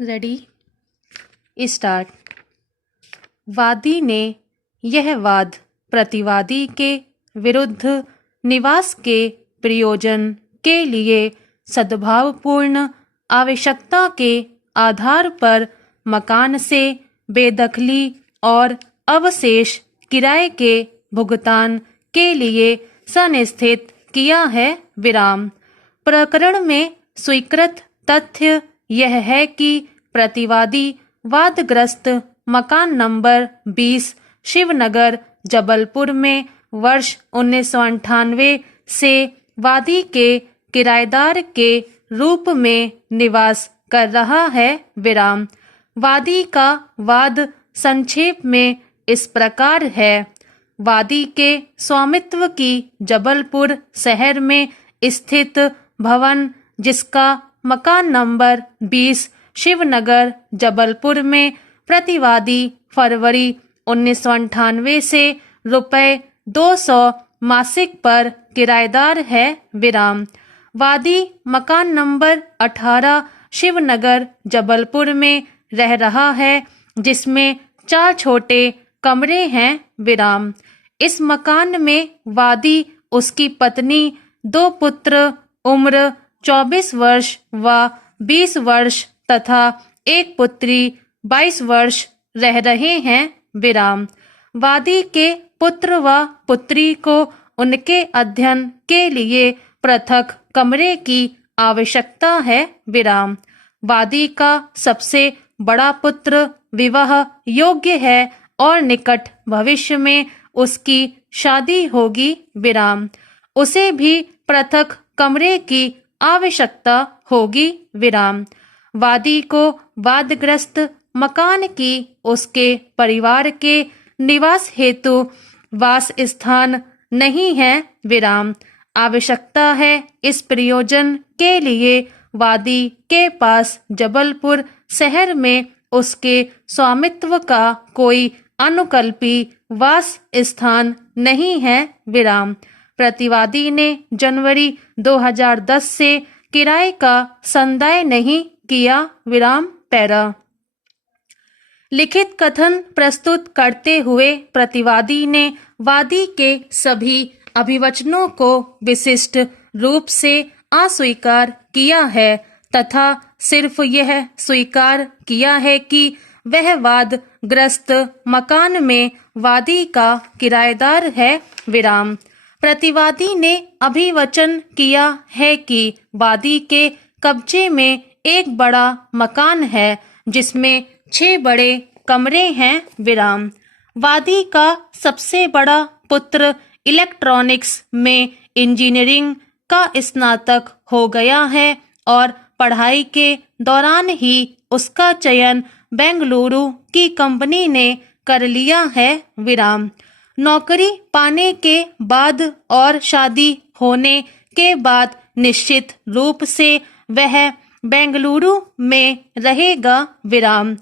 Ready start. वादी ने यह वाद प्रतिवादी के विरुद्ध निवास के प्रयोजन के लिए सद्भावपूर्ण आवश्यकता के आधार पर मकान से बेदखली और अवशेष किराए के भुगतान के लिए सुनिश्चित किया है। विराम। प्रकरण में स्वीकृत तथ्य यह है कि प्रतिवादी वादग्रस्त मकान नंबर 20 शिवनगर जबलपुर में वर्ष 1998 से वादी के किराएदार के रूप में निवास कर रहा है। विराम। वादी का वाद संक्षेप में इस प्रकार है। वादी के स्वामित्व की जबलपुर शहर में स्थित भवन जिसका मकान नंबर 20 शिवनगर जबलपुर में प्रतिवादी फरवरी 1998 से ₹200 मासिक पर किराएदार है। विराम। वादी मकान नंबर 18 शिवनगर जबलपुर में रह रहा है जिसमें 4 छोटे कमरे हैं। विराम। इस मकान में वादी, उसकी पत्नी, 2 पुत्र उम्र 24 वर्ष व 20 वर्ष तथा 1 पुत्री 22 वर्ष रह रहे हैं। विराम। वादी के पुत्र व पुत्री को उनके अध्ययन के लिए पृथक कमरे की आवश्यकता है। विराम। वादी का सबसे बड़ा पुत्र विवाह योग्य है और निकट भविष्य में उसकी शादी होगी। विराम। उसे भी पृथक कमरे की आवश्यकता होगी। विराम। वादी को वादग्रस्त मकान की उसके परिवार के निवास हेतु वास स्थान नहीं है। विराम। आवश्यकता है इस प्रयोजन के लिए वादी के पास जबलपुर शहर में उसके स्वामित्व का कोई अनुकल्पी वास स्थान नहीं है। विराम। प्रतिवादी ने जनवरी 2010 से किराए का संदाय नहीं किया। विराम। पैरा। लिखित कथन प्रस्तुत करते हुए प्रतिवादी ने वादी के सभी अभिवचनों को विशिष्ट रूप से अस्वीकार किया है तथा सिर्फ यह स्वीकार किया है कि वह वादग्रस्त मकान में वादी का किराएदार है। विराम। प्रतिवादी ने अभिवचन किया है कि वादी के कब्जे में एक बड़ा मकान है जिसमें 6 बड़े कमरे हैं। विराम। वादी का सबसे बड़ा पुत्र इलेक्ट्रॉनिक्स में इंजीनियरिंग का स्नातक हो गया है और पढ़ाई के दौरान ही उसका चयन बेंगलुरु की कंपनी ने कर लिया है। विराम। नौकरी पाने के बाद और शादी होने के बाद निश्चित रूप से वह बेंगलुरु में रहेगा। विराम।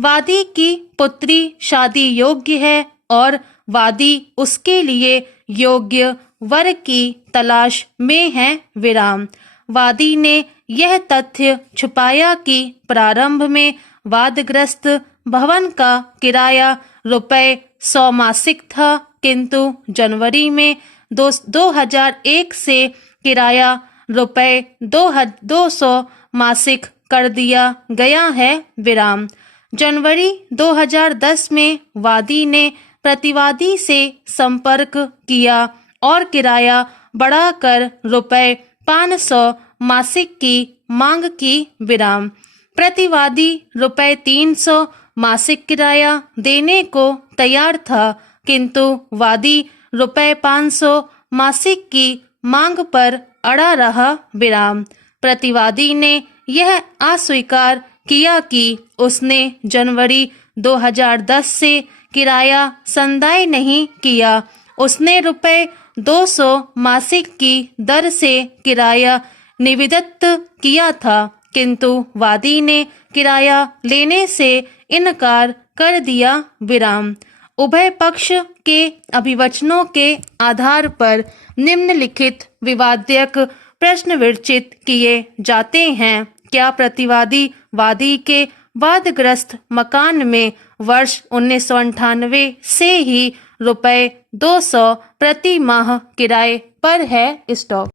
वादी की पुत्री शादी योग्य है और वादी उसके लिए योग्य वर की तलाश में है। विराम। वादी ने यह तथ्य छुपाया कि प्रारंभ में वादग्रस्त भवन का किराया ₹100 मासिक था किंतु जनवरी में 2001 से किराया ₹200 मासिक कर दिया गया है। विराम। जनवरी 2010 में वादी ने प्रतिवादी से संपर्क किया और किराया बढ़ाकर ₹500 मासिक की मांग की। विराम। प्रतिवादी ₹300 मासिक किराया देने को तैयार था किंतु वादी ₹500 मासिक की मांग पर अड़ा रहा। विराम। प्रतिवादी ने यह अस्वीकार किया कि उसने जनवरी 2010 से किराया संदाय नहीं किया। उसने ₹200 मासिक की दर से किराया निवेदित किया था किंतु वादी ने किराया लेने से इनकार कर दिया। विराम। उभय पक्ष के अभिवचनों के आधार पर निम्नलिखित विवादक प्रश्न विरचित किए जाते हैं। क्या प्रतिवादी वादी के वादग्रस्त मकान में वर्ष 1998 से ही रुपए 200 प्रति माह किराए पर है स्टॉक।